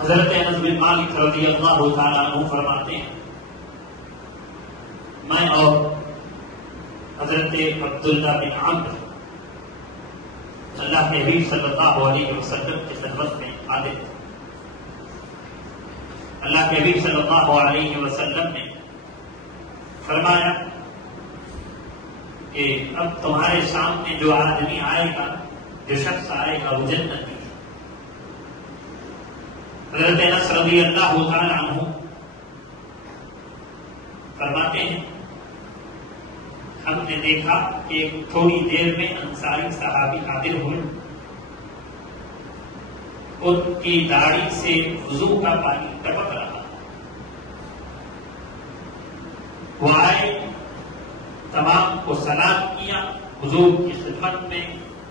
حضرت انس بن مالک رضی اللہ تعالیٰ عنہ فرماتے ہیں میں اور حضرت عبداللہ بن عمرو اللہ کے حبیب صلی اللہ علیہ وسلم کی خدمت میں حاضر تھے. اللہ کے حبیب صلی اللہ علیہ وسلم نے فرمایا کہ اب تمہارے سامنے جو آدمی آئے گا، جو شخص آئے گا، وہ جنتی. حضرت انس رضی اللہ تعالی عنہ فرماتے ہیں ہم نے دیکھا کہ تھوڑی دیر میں انصاری صحابی حاضر ہوئے. ان کی داڑھی سے وضو کا پانی ٹپک رہا. وہ آئے، تمام کو سلام کیا، حضور کی خدمت میں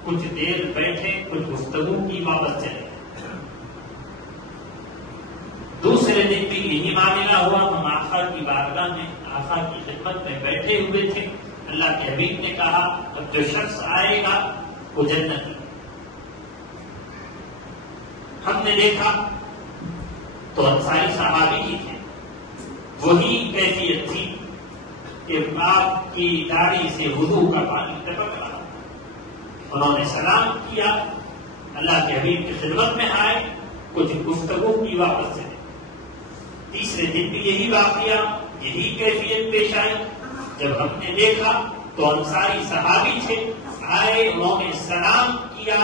کچھ دیر بیٹھے، کچھ گفتگو کی، واپس چلے. دوسرے دن بھی یہی معاملہ ہوا. ہم آقا کی بارگاہ میں، آقا کی خدمت میں بیٹھے ہوئے تھے. اللہ کے حبیب نے کہا اب جو شخص آئے گا وہ جنتی. ہم نے دیکھا تو انصاری صحابی ہی تھے. وہی کیفیت تھی کہ آپ کی داڑھی سے وضو کا پانی ٹپک رہا. انہوں نے سلام کیا، اللہ کے حبیب کی خدمت میں آئے، کچھ گفتگو کی، واپس چلے. تیسرے دن بھی یہی واقعہ، یہی کیفیت پیش آئی. جب ہم نے دیکھا تو انصاری صحابی تھے، آئے، انہوں نے سلام کیا،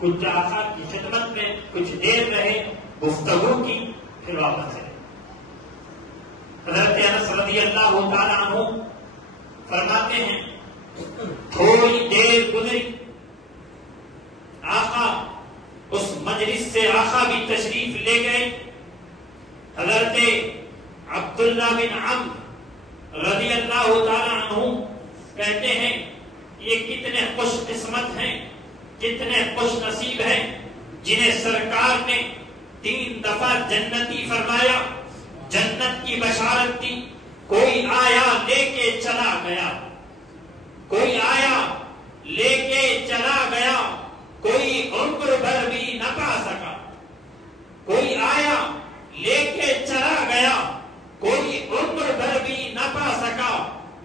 کچھ آقا کی خدمت میں کچھ دیر رہے، گفتگو کی، پھر واپس چلے. حضرت انس رضی اللہ تعالیٰ عنہ فرماتے ہیں تھوڑی دیر گزری، آقا اس مجلس سے آقا بھی تشریف لے گئے. حضرت عبداللہ بن عمرو رضی اللہ تعالیٰ عنہ کہتے ہیں یہ کتنے خوش قسمت ہیں، کتنے خوش نصیب ہیں جنہیں سرکار نے 3 دفعہ جنتی فرمایا، جنت کی بشارت دی. کوئی آیا لے کے چلا گیا، کوئی آیا لے کے چلا گیا، کوئی عمر بھر بھی نہ پا سکا. کوئی آیا لے کے چلا گیا، کوئی عمر بھر بھی نہ پا سکا.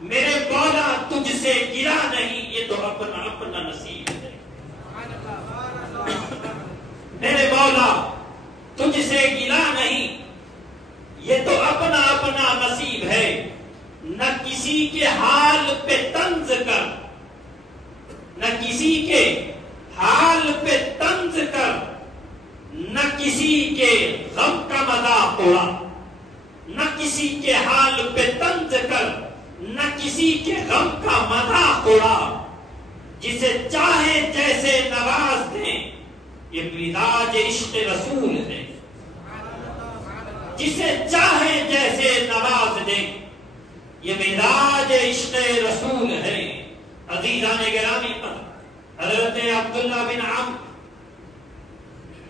میرے مولا تجھ سے گرا نہیں، یہ تو اپنا اپنا نصیب ہے. میرے مولا تجھ سے گرا نہیں، یہ تو اپنا اپنا نصیب ہے. نہ کسی کے حال پہ طنز کر، نہ کسی کے حال پہ طنز کر، نہ کسی کے غم کا مذاق اڑا. نہ کسی کے حال پہ طنز کر، نہ کسی کے غم کا مذاق اڑا. جسے چاہے جیسے نواز دیں، یہ مزاج عشق رسول ہے. جسے چاہے جیسے نواز دیں، یہ مزاج عشق رسول ہے. عزیزان گرامی پر حضرت عبداللہ بن عمرو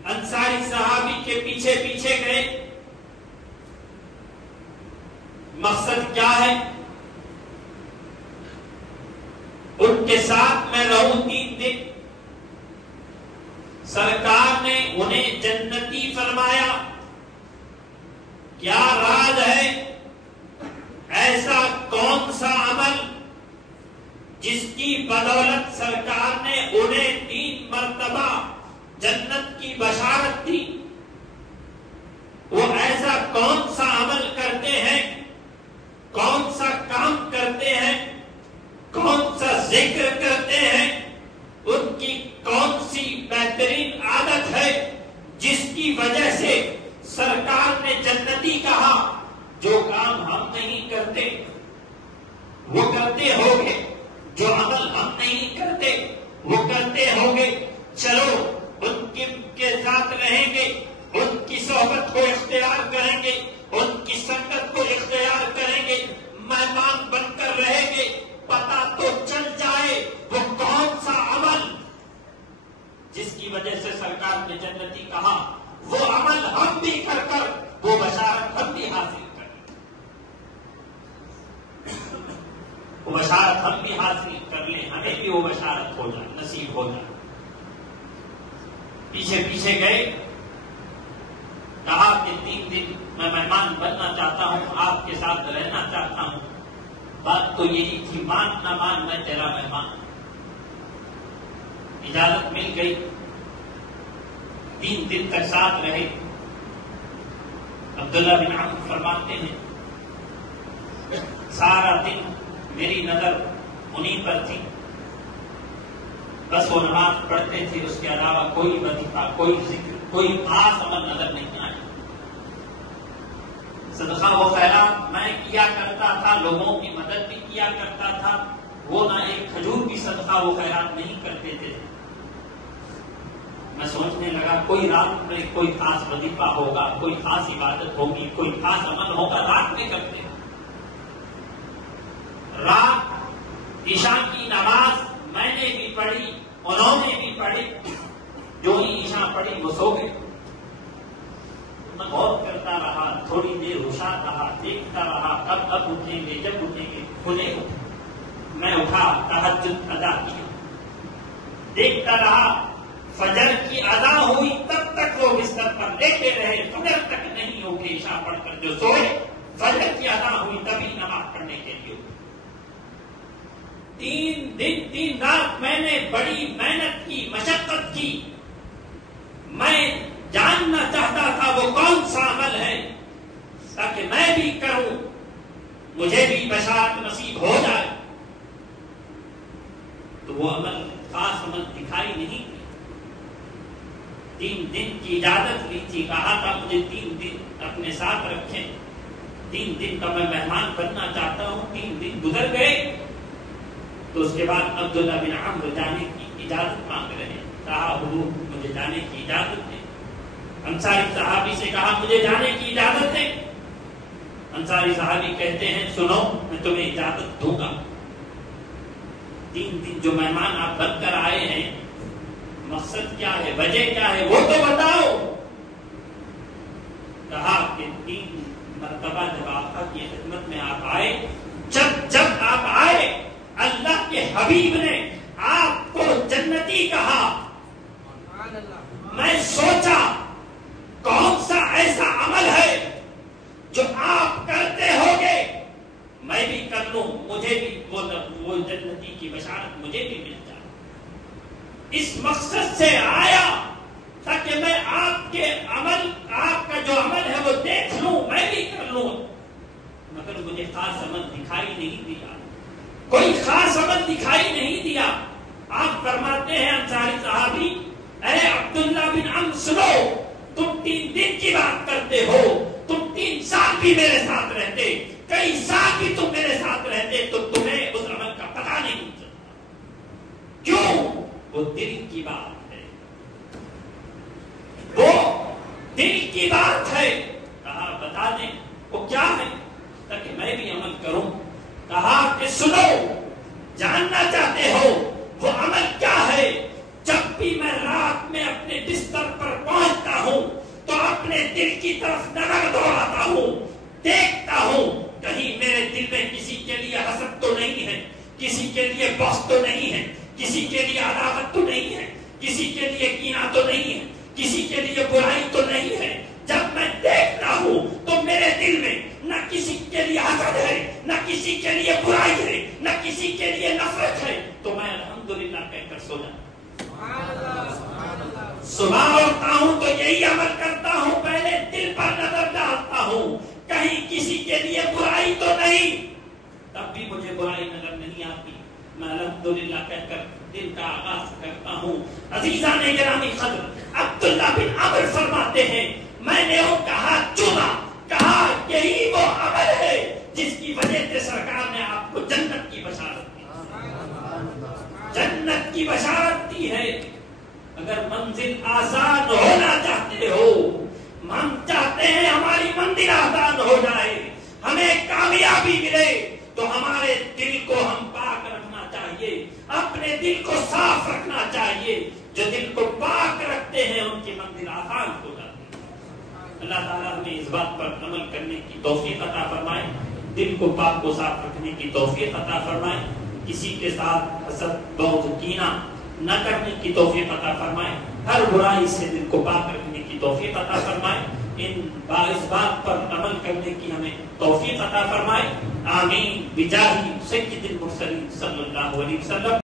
انصاری صحابی کے پیچھے پیچھے گئے. مقصد کیا ہے؟ ان کے ساتھ میں رہوں 3 دن. سرکار نے انہیں جنتی فرمایا. کیا راز ہے؟ ایسا کون سا عمل جس کی بدولت سرکار نے انہیں 3 مرتبہ جنت کی بشارت دی؟ وہ ایسا کون سا عمل کرتے ہیں، کون سا کام کرتے ہیں، کون سا ذکر کرتے ہیں، ان کی کون سی بہترین عادت ہے جس کی وجہ سے سرکار نے جنتی کہا؟ جو کام ہم نہیں کرتے وہ کرتے ہوگے، جو عمل ہم نہیں کرتے وہ کرتے ہوگے. چلو ان کے ساتھ رہیں گے، ان کی صحبت کو اختیار کریں گے، ان کی سنگت کو اختیار کریں گے، مہمان بن کر رہیں گے. پتا تو چل جائے وہ کون سا عمل جس کی وجہ سے سرکار نے جنتی کہا، وہ عمل ہم بھی کر کر وہ بشارت ہم بھی حاصل کریں، وہ بشارت ہم بھی حاصل کر لیں، ہمیں بھی وہ بشارت ہو جائے، نصیب ہو جائے. پیچھے پیچھے گئے، کہا میں مہمان بننا چاہتا ہوں، آپ کے ساتھ رہنا چاہتا ہوں۔ بات تو یہی تھی، مان نہ مان میں تیرا مہمان۔ اجازت مل گئی، 3 دن تک ساتھ رہے۔ عبداللہ بن عمرو فرماتے ہیں سارا دن میری نظر انہیں پر تھی، بس وہ نماز پڑھتے تھے، اس کے علاوہ کوئی وظیفہ، کوئی ذکر، کوئی خاص عمل نظر نہیں آیا۔ صدقہ و خیرات میں کیا کرتا تھا، لوگوں کی مدد بھی کیا کرتا تھا، وہ نہ ایک کھجور بھی صدقہ و خیرات نہیں کرتے تھے۔ میں سوچنے لگا کوئی رات میں کوئی خاص وظیفہ ہوگا، کوئی خاص عبادت ہوگی، کوئی خاص عمل ہوگا، رات میں کرتے۔ رات عشاء کی نماز میں نے بھی پڑھی، انہوں نے بھی پڑھی، جو ہی عشاء پڑھی وہ سو گئے۔ میں غور کرتا رہا، تھوڑی دیر ہوشیار رہا، دیکھتا رہا کب اٹھیں گے، جب اٹھیں گے، کھلے اٹھے۔ میں اٹھا، تہجد ادا کیا، دیکھتا رہا فجر کی ادا ہوئی تب تک وہ بستر پر لیٹے رہے، فجر تک نہیں اٹھے، عشاء پڑھ کر جو سوئے، فجر کی ادا ہوئی تبھی نماز پڑھنے کے لیے۔ 3 دن 3 رات میں نے بڑی محنت کی، مشقت کی۔ میں جاننا چاہتا تھا وہ کون سا عمل ہے تاکہ میں بھی کروں، مجھے بھی بشارت نصیب ہو جائے۔ تو وہ عمل خاص عمل دکھائی نہیں دی۔ 3 دن کی اجازت لی تھی، کہا تھا مجھے 3 دن اپنے ساتھ رکھیں، 3 دن کا میں مہمان بننا چاہتا ہوں۔ 3 دن گزر گئے تو اس کے بعد عبداللہ بن عمرو جانے کی اجازت مانگ رہے ہیں، کہا حضور مجھے جانے کی اجازت دیں۔ انصاری صحابی سے کہا مجھے جانے کی اجازت دیں۔ انصاری صحابی کہتے ہیں سنو میں تمہیں اجازت دوں گا، 3 دن جو مہمان آپ بن کر آئے ہیں مقصد کیا ہے، وجہ کیا ہے، وہ تو بتاؤ۔ کہا کہ 3 مرتبہ جب آقا کی خدمت میں آپ آئے، جب آپ آئے اللہ کے حبیب نے آپ کو جنتی کہا۔ میں سوچا کون سا ایسا عمل ہے جو آپ کرتے ہوگے میں بھی کر لوں، مجھے بھی وہ جنتی کی بشارت مجھے بھی مل جائے۔ اس مقصد سے آیا تاکہ میں آپ کا جو عمل ہے وہ دیکھ لوں، میں بھی کر لوں، مگر مجھے خاص عمل دکھائی نہیں دیا، کوئی خاص عمل دکھائی نہیں دیا۔ آپ فرماتے ہیں انصاری صحابی، اے عبداللہ بن عمرو سنو، تم 3 دن کی بات کرتے ہو، تم 3 سال بھی میرے ساتھ رہتے، کئی سال بھی تم میرے ساتھ رہتے تو تمہیں اس عمل کا پتہ نہیں چلتا۔ کیوں؟ وہ دل کی بات ہے، وہ دل کی بات ہے۔ کہا بتا دیں وہ کیا ہے تاکہ میں بھی عمل کروں۔ کہا کہ سنو، جاننا چاہتے ہو وہ عمل کیا ہے؟ جب بھی میں رات میں اپنے بستر پر پہنچتا ہوں تو اپنے دل کی طرف نظر دوڑاتا ہوں، دیکھتا ہوں کہیں میرے دل میں کسی کے لیے حسد تو نہیں ہے، کسی کے لیے بغض تو نہیں ہے، کسی کے لیے عداوت تو نہیں ہے، کسی کے لیے کینہ تو نہیں ہے، کسی کے لیے برائی تو نہیں ہے۔ جب میں دیکھتا ہوں تو میرے دل میں نہ کسی کے لیے حسد ہے، نہ کسی کے لیے برائی ہے، نہ کسی کے لیے نفرت ہے، تو میں الحمدللہ کہہ کر سو جاتا ہوں۔ صبح اٹھتا ہوں تو یہی عمل کرتا ہوں، پہلے دل پر نظر ڈالتا ہوں کہیں کسی کے لیے برائی تو نہیں، تب بھی مجھے برائی نظر نہیں آتی، میں الحمدللہ کہہ کر دل کا آغاز کرتا ہوں۔ عزیزان گرامی قدر، عبداللہ بن عمرو فرماتے ہیں میں نے ان کا ہاتھ چوما، کہا یہی وہ عمل ہے جس کی وجہ سے سرکار نے آپ کو جنت کی بشارت دی، جنت کی بشارت دی ہے۔ اگر منزل آسان ہونا چاہتے ہو، ہم چاہتے ہیں ہماری منزل آسان ہو جائے، ہمیں کامیابی ملے، تو ہمارے دل کو ہم پاک رکھنا چاہیے، اپنے دل کو صاف رکھنا چاہیے۔ جو دل کو پاک رکھتے ہیں ان کی منزل آسان ہو جاتی ہے۔ اللہ تعالیٰ ہمیں اس بات پر عمل کرنے کی توفیق عطا فرمائے، دل کو پاک و صاف رکھنے کی توفیق عطا فرمائے، کسی کے ساتھ حسد بغض کینہ نہ کرنے کی توفیق عطا فرمائے، ہر برائی سے دل کو پاک رکھنے کی توفیق عطا فرمائے۔ اس بات پر عمل کرنے کی ہمیں توفیق عطا فرمائے. آمین بجاہ سید المرسلین صلی اللہ علیہ وسلم.